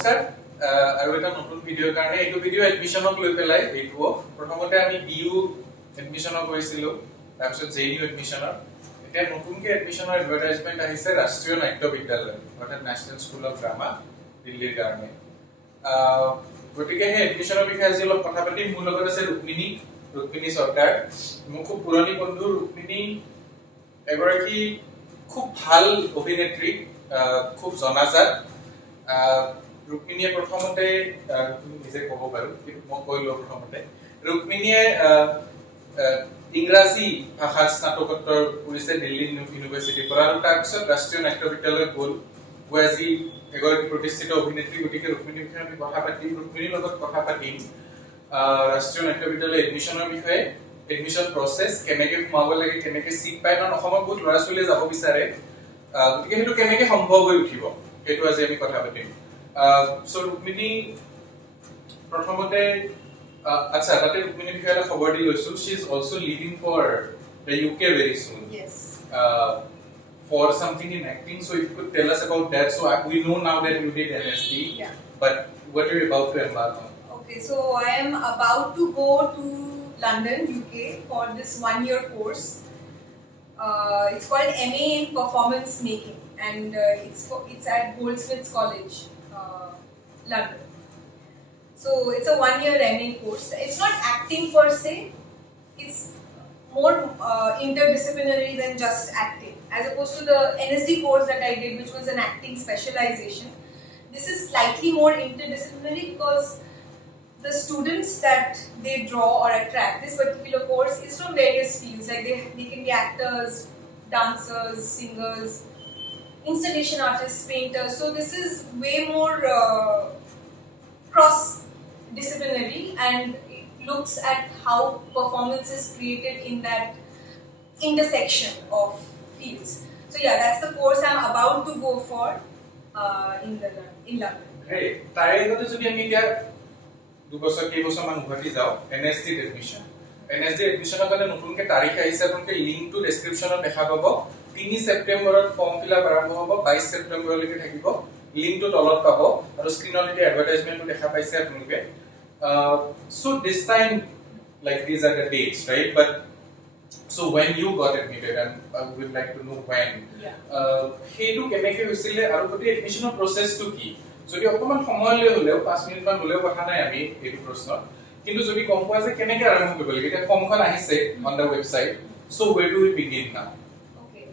নমস্কাৰ আৰু এটা নতুন ভিডিঅ'ৰ কাৰণে এইটো ভিডিঅ' এডমিশনক লৈ পেলাই এইটো প্ৰথমতে আমি বিইউ এডমিশনৰ কৰিছিলো তাৰপিছত জেইইউ এডমিশনৰ এতিয়া নতুনকে এডমিশনৰ এডভাৰটাইজমেন্ট আহিছে ৰাষ্ট্ৰীয় নাট্য বিদ্যালয় অৰ্থাৎ নেশনেল স্কুল অফ ড্ৰামা দিল্লীৰ কাৰণে গতিকে সেই এডমিশনৰ বিষয়ে আজি অলপ কথা পাতিম মোৰ লগত আছে ৰুক্মিণী সৰকাৰ মোৰ খুব পুৰণি বন্ধু ৰুক্মিণী এগৰাকী খুব ভাল অভিনেত্ৰী খুব জনাজাত ৰুক্মিণীয়ে প্ৰথমতে তুমি নিজে ক'ব পাৰো কিন্তু মই কৈলো প্ৰথমতে ৰুক্মিণীয়ে ইংৰাজী ভাষাত স্নাতকোত্তৰ কৰিছে দিল্লী ইউনিভাৰ্চিটিৰ পৰা আৰু তাৰপিছত ৰাষ্ট্ৰীয় নাট্য বিদ্যালয়ত গ'ল আজি এগৰাকী প্ৰতিষ্ঠিত অভিনেত্ৰী গতিকে ৰুক্মিণীৰ বিষয়ে আমি কথা পাতিম ৰুক্মিণীৰ লগত কথা পাতিম ৰাষ্ট্ৰীয় নাট্য বিদ্যালয় এডমিশনৰ বিষয়ে এডমিশন প্ৰসেস কেনেকৈ সোমাব লাগে কেনেকৈ সিট পায় কাৰণ অসমত বহুত ল'ৰা ছোৱালীয়ে যাব বিচাৰে গতিকে সেইটো কেনেকৈ সম্ভৱ হৈ উঠিব সেইটো আজি আমি কথা পাতিম সো ৰুক্মিণী প্ৰথমতে আচ্ছা তাতে ৰুক্মিণীৰ বিষয়ে এটা খবৰ দি লৈছো she is also leaving for the UK very soon yes for something in acting so if you could tell us about that so we know now that you did NSD yeah but what are you about to embark on okay so I am about to go to London UK for this 1-year course it's called MA in Performance Making and it's at Goldsmiths College London so it's a 1-year MA course it's not acting per se it's more interdisciplinary than just acting as opposed to the NSD course that I did which was an acting specialization this is slightly more interdisciplinary because the students that they draw or attract this particular course is from various fields like they can be actors dancers singers installation artists painters so this is way more cross disciplinary and it looks at how performance is created in that intersection of fields so yeah that's the course I'm about to go for in London great তাৰে আগতে যদি আমি এতিয়া দুবছৰ কেইবছৰ মান ঘটি যাও NSD এডমিশন NSD এডমিশনৰ কাৰণে নতুনকে তাৰিখ আহিছে আপোনালোকে লিংকটো ডেসক্ৰিপচনত দেখা পাব 3 সেপ্টেম্বৰত ফৰ্ম ফিলআপ আৰম্ভ হ'ব 22 সেপ্টেম্বৰলৈকে থাকিব লিংকটো তলত পাব আৰু স্ক্ৰিনত এতিয়া এডভাৰটাইজমেন্টটো দেখা পাইছে আপোনালোকে so this time like these are the dates right but so when you got admitted and I would like to know when hetu keneke hoisile aru goti admission process to ki যদি অকমান সময় লৈ হলেও 5 minute মান হলেও কথা নাই আমি এই প্ৰশ্ন কিন্তু যদি কম পোৱা যে কেনেকৈ আৰম্ভ কৰিব লাগে এটা ফৰ্মখন আহিছে on the website so where do we begin now okay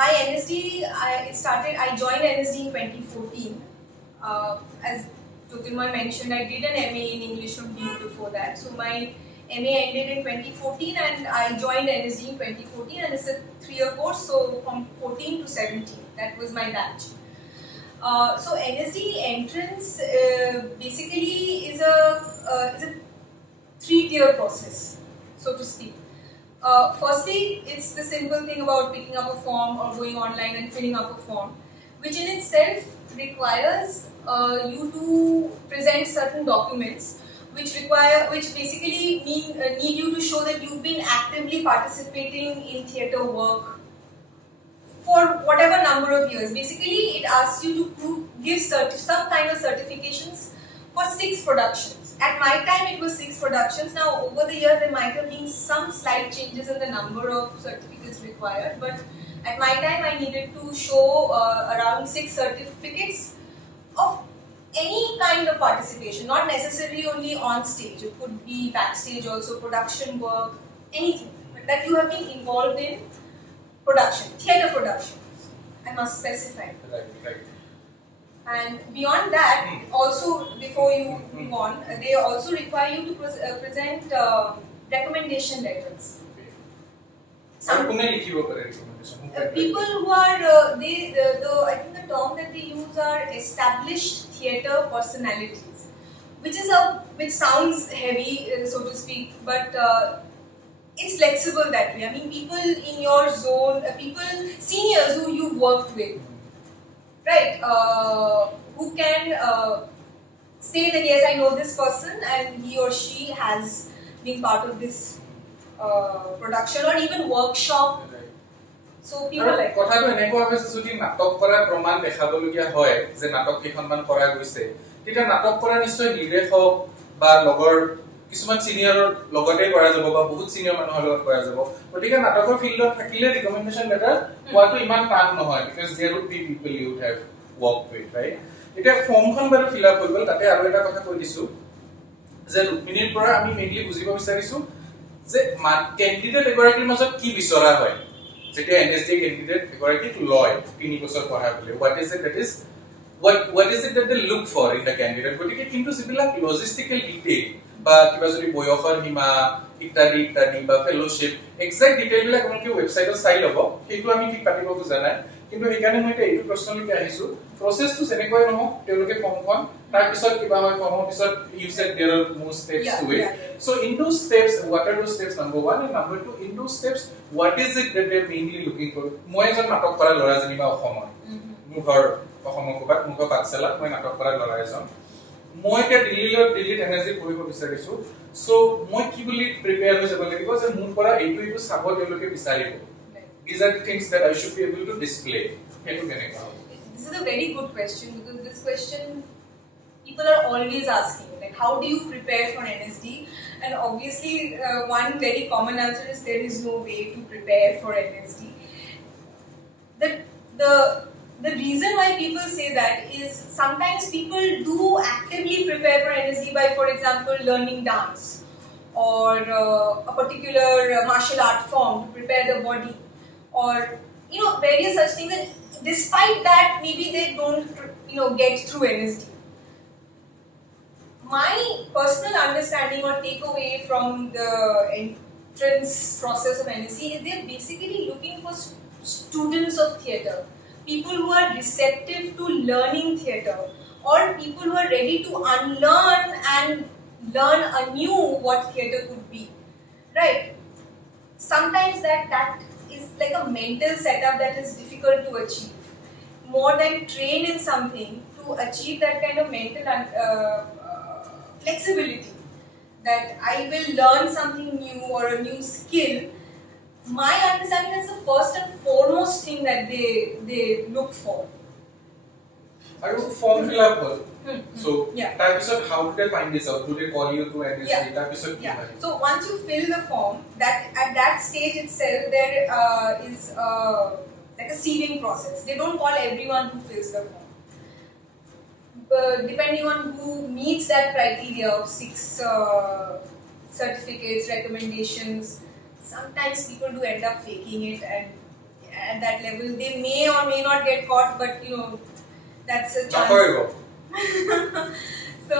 my NSD I joined NSD in 2014 as Jyotirmoy mentioned I did an MA in English from DU before that so my MA ended in 2014 and I joined NSD in 2014 and it's a 3-year course so from 14 to 17 that was my batch so NSD entrance basically is a 3-tier process so to speak firstly it's the simple thing about picking up a form or going online and filling up a form which in itself requires you to present certain documents which basically need you to show that you've been actively participating in theatre work for whatever number of years. Basically, it asks you to give some kind of certifications for 6 productions. At my time, it was 6 productions. Now, over the years, there might have been some slight changes in the number of certificates required. But at my time, I needed to show around 6 certificates of any kind of participation, not necessarily only on stage. It could be backstage also, production work, anything. But that you have been involved in production, theatre production. I must specify. Right. And beyond that, also before you move on, they also require you to present recommendation letters. People who are I think the term that they use are established theatre personalities, which sounds heavy so to speak, but it's flexible that way. I mean, people in your zone, people seniors who you've worked with, right? Who can say that yes, I know this person and he or she has been part of this production or even workshop. So people like কথাটো এনেকুৱা হৈছে যদি নাটক কৰা প্ৰমাণ দেখাবলগীয়া হয় যে নাটক কেইখনমান কৰা গৈছে তেতিয়া নাটক কৰা নিশ্চয় নিৰ্দেশক বা লগৰ কিছুমান সিনিয়ৰৰ লগতে কৰা যাব বা বহুত সিনিয়ৰ মানুহৰ লগত কৰা যাব গতিকে নাটকৰ ফিল্ডত থাকিলে ৰিকমেন্ডেশন লেটাৰ পোৱাটো ইমান টান নহয় because there would be people you would have worked with, right? এতিয়া ফৰ্মখন বাৰু ফিল আপ হৈ গ'ল তাতে আৰু এটা কথা কৈ দিছো যে ৰুক্মিণীৰ পৰা আমি মেইনলি বুজিব বিচাৰিছো যে ক্যান্ডিডেট এগৰাকীৰ মাজত কি বিচৰা হয় যেতিয়া NSD ক্যান্ডিডেট এগৰাকীক লয় 3 বছৰ পঢ়া বলে what is it that they look for in the candidate গতিকে কিন্তু যিবিলাক লজিষ্টিক্যাল ডিটেইল বা কিবা যদি বয়সৰ সীমা ইত্যাদি ইত্যাদি বা ফেলোশিপ এক্সাক্ট ডিটেইল বিলাক আপোনালোকে ওয়েবসাইটত চাই ল'ব সেইটো আমি ঠিক পাতিব খোজা নাই কিন্তু সেইকাৰণে মই এইটো প্ৰশ্নলৈকে আহিছো প্ৰসেসটো যেনেকৈ নহওক তেওঁলোকে ফৰ্মখন তাৰ পিছত কিবা হয় ফৰ্মৰ পিছত you said there are more steps to it so in those steps what are those steps number 1 and number 2 in those steps what is it that they are mainly looking for মই এজন নাটক কৰা ল'ৰা যেনিবা অসমৰ মোৰ ঘৰ অসমৰ ক'বাত মোৰ পাঠশালাত মই নাটক কৰা ল'ৰা এজন মই এতিয়া দিল্লীত NSD পঢ়িব বিচাৰিছো সো মই কি বুলি প্ৰিপেয়াৰ হৈ যাব লাগিব যে মোৰ পৰা এইটো চাব তেওঁলোকে বিচাৰিব these are the things that I should be able to display হেতু কেনেকা This is a very good question because this question people are always asking like how do you prepare for NSD and obviously one very common answer is there is no way to prepare for NSD. The reason why people say that is sometimes people do actively prepare for NSD by for example learning dance or a particular martial art form to prepare the body or various such things and despite that maybe they don't get through NSD. My personal understanding or takeaway from the entrance process of NSD is they're basically looking for students of theatre, people who are receptive to learning theatre or people who are ready to unlearn and learn anew what theatre could be, right? Sometimes that is like a mental setup that is difficult to achieve. More than train in something to achieve that kind of mental flexibility that I will learn something new or a new skill. My understanding is the first and foremost thing that they look for. I will form fill up so yeah. how do they find this out? Do they call you to NSD? Yeah. So once you fill the form, that at that stage itself there is like a seeding process. They don't call everyone who fills the form. Depending on who meets that criteria of 6 certificates, recommendations, sometimes people do end up faking it and at that level they may or may not get caught but that's a chance. So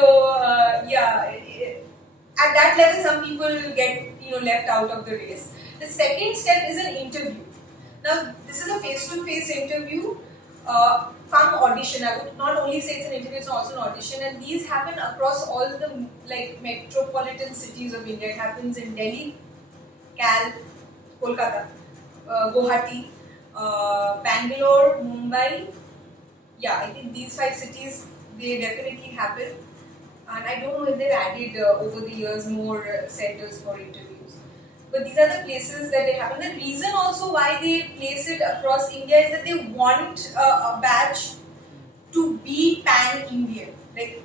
at that level some people get left out of the race. The second step is an interview. Now this is a face-to-face interview from audition. I would not only say it's an interview, it's also an audition and these happen across all the metropolitan cities of India. It happens in Delhi, Cal, Kolkata, Guwahati, Bangalore, Mumbai. I think these 5 cities they definitely happen and I don't know if they've added over the years more centers for interviews but these are the places that they happen. The reason also why they place it across India is that they want a batch to be pan-Indian, like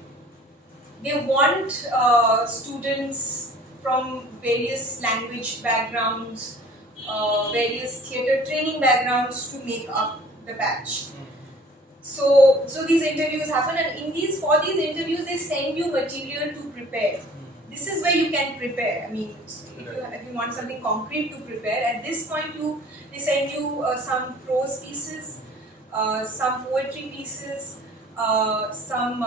they want students from various language backgrounds, various theatre training backgrounds to make up the batch. So these interviews happen and for these interviews they send you material to prepare. This is where you can prepare. I mean, if you want something concrete to prepare, at this point they send you some prose pieces, some poetry pieces, some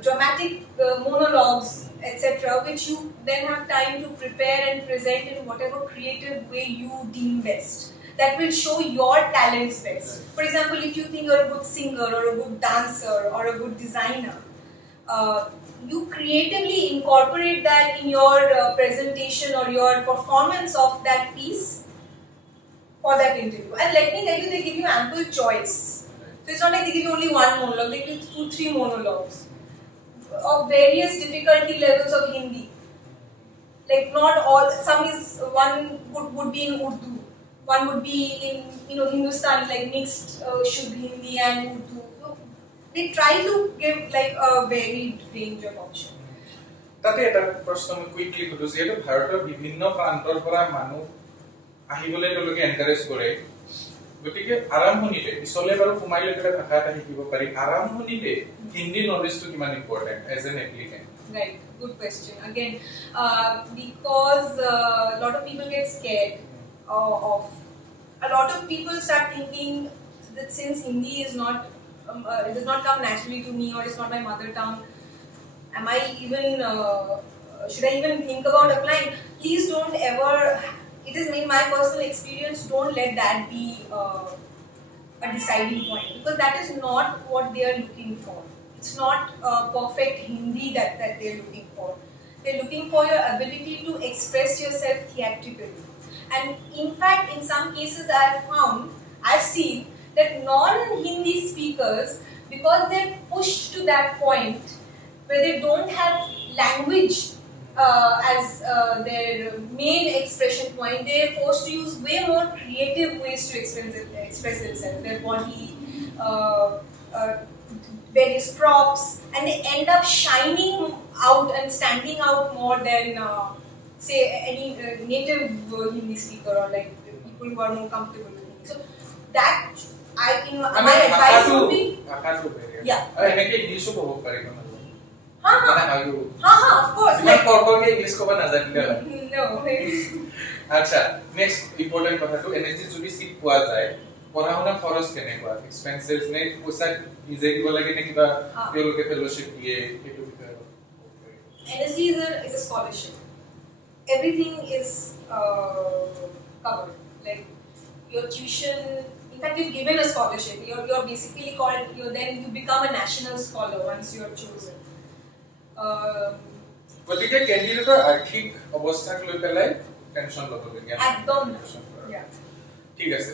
dramatic monologues, etc., which you then have time to prepare and present in whatever creative way you deem best. That will show your talents best. For example, if you think you're a good singer or a good dancer or a good designer, you creatively incorporate that in your presentation or your performance of that piece for that interview. And let me tell you, they give you ample choice. So it's not like they give you only one monologue, they give you 2-3 monologues of various difficulty levels of Hindi. Like not all, one would be in Urdu. one would be in Hindustani, like mixed Shudh Hindi and Urdu. So they try to give like a varied range of options. তাতে এটা প্ৰশ্ন মই quickly সুধো যিহেতু ভাৰতৰ বিভিন্ন প্ৰান্তৰ পৰা মানুহ আহিবলৈ তেওঁলোকে এনকাৰেজ কৰে গতিকে আৰম্ভণিতে পিছলে বাৰু সোমাইলৈ পেলাই ভাষা এটা শিকিব পাৰি আৰম্ভণিতে হিন্দী নলেজটো কিমান important age N applicant Right, good question again, because a lot of people get scared of a lot of people start thinking that since Hindi is not it does not come naturally to me or it's not my mother tongue, am I even should I even think about applying? Please don't ever, it is in my personal experience, don't let that be a deciding point, because that is not what they are looking for. It's not perfect Hindi that they're looking for. They're looking for your ability to express yourself theatrically. And in fact, in some cases I've seen that non-Hindi speakers, because they're pushed to that point where they don't have language as their main expression point, they're forced to use way more creative ways to express themselves, their body, various props, and they end up shining out and standing out more than say any native Hindi speaker or like people who are more comfortable with Hindi. So that my advice would be yeah. এনেকে ইংলিশও ক'ব পাৰিব না of course, like korkorke english koba najanile no. acha next important কথা to NSD যদি seat পোৱা যায় পঢ়া শুনা খৰচ কেনেকুৱা এক্সপেন্সেস নে পইচা নিজে দিব লাগে নে কিবা তেওঁলোকে ফেলোশিপ দিয়ে সেইটো বিষয়ে NSD is a scholarship. Everything is covered, like your tuition. In fact, you're given a scholarship. You're basically called. Then you become a national scholar once you're chosen. গতিকে ক্যান্ডিডেটৰ আৰ্থিক অৱস্থাক লৈ পেলাই টেনচন ল'ব লাগে একদম ঠিক আছে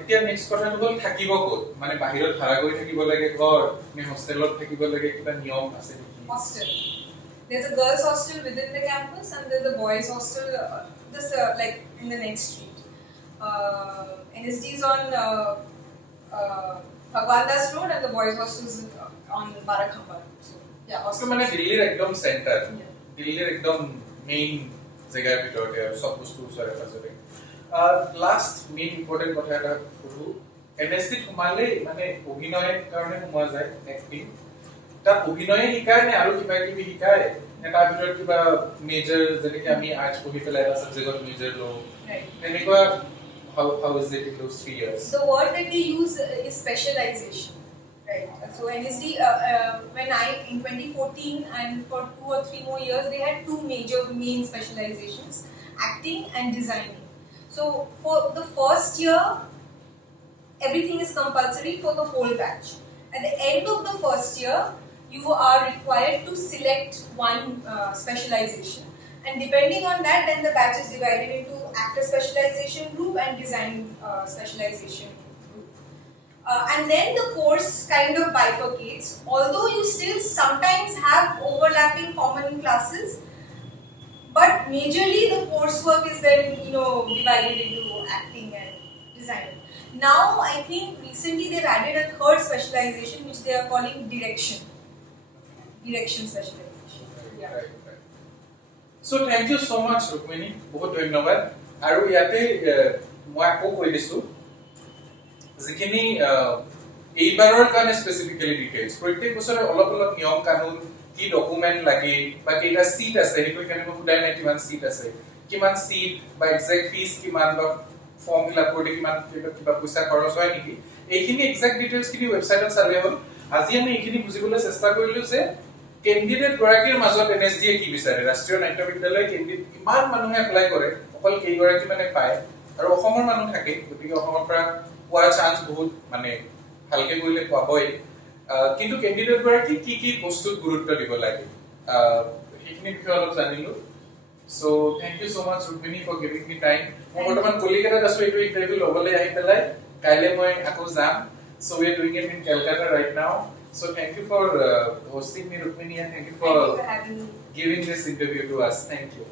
এতিয়া নেক্সট কথা হ'ল থাকিব ক'ত মানে বাহিৰত ভাড়া কৰি থাকিব লাগে ঘৰ নে হোষ্টেলত থাকিব লাগে কিবা নিয়ম আছে নেকি hostel. There's a girls hostel within the campus and there's a boys hostel just like in the next street. NSD is on Bhagwan Das Road and the boys hostel is on Barakhamba. So yeah, hostel মানে দিল্লীৰ একদম centre দিল্লীৰ একদম main জায়গাৰ ভিতৰতে আৰু সব বস্তু ওচৰে পাজৰে লাষ্ট মেইন ইম্পৰ্টেন্ট কথা এটা কৰো NSD সোমালে মানে অভিনয়ৰ কাৰণে সোমোৱা যায় এক্টিং তাত অভিনয়ে শিকায় নে আৰু কিবা কিবি শিকায় নে তাৰ ভিতৰত কিবা মেজৰ যেনেকৈ আমি আৰ্টছ পঢ়ি পেলাই এটা সাবজেক্টত মেজৰ লওঁ তেনেকুৱা how is it in those 3 years? The word that they use is specialization. Right. So NSD, when in 2014 and for 2 or 3 more years, they had 2 major main specializations: acting and designing. So for the first year, everything is compulsory for the whole batch. At the end of the first year, you are required to select one specialization, and depending on that, then the batch is divided into actor specialization group and design specialization group. And then the course kind of bifurcates, although you still sometimes have overlapping common classes, but majorly the coursework is then divided into acting and design. Now I think recently they've added a third specialization which they are calling direction specialization. Yeah. Right. So thank you so much Rukmini, বহুত ধন্যবাদ আৰু ইয়াতে মই আকৌ কৈ দিছো যিখিনি এইবাৰৰ কাৰণে স্পেসিফিক্যালি ডিটেইলছ প্ৰত্যেক বছৰে অলপ অলপ নিয়ম কানুন কি ডকুমেন্ট লাগে বা কেইটা সিট আছে সেইটো কাৰণে মই খুদাই নাই কিমান সিট আছে কিমান সিট বা এক্সাক্ট ফিস কিমান বা ফৰ্ম ফিল আপ কৰি কিমান কিবা পইচা খৰচ হয় নেকি এইখিনি এক্সাক্ট ডিটেইলছ খিনি ওয়েবসাইটত চালে হ'ল আজি আমি এইখিনি বুজিবলৈ চেষ্টা কৰিলো যে কেন্ডিডেট গৰাকীৰ মাজত NSD কি বিচাৰে ৰাষ্ট্ৰীয় নাট্য বিদ্যালয় কেন্ডিডেট কিমান মানুহে এপ্লাই কৰে অকল কেই গৰাকী মানে পায় আৰু অসমৰ মানুহ থাকে গতিকে অসমৰ পৰা পোৱাৰ চান্স বহুত মানে ভালকে কৰিলে পাবই কিন্তু কেন্ডিডেট গৰাকী কি বস্তুত গুৰুত্ব দিব লাগে সেইখিনি বিষয়ে অলপ জানিলো so thank you so much Rukmini for giving me time মই বৰ্তমান কলিকতাত আছো এইটো ইন্টাৰভিউ লবলৈ আহি পেলাই কাইলে মই আকৌ যাম so we are doing it in Calcutta right now. So thank you for hosting me, Rukmini, and thank you for having me. Giving this interview to us. Thank you.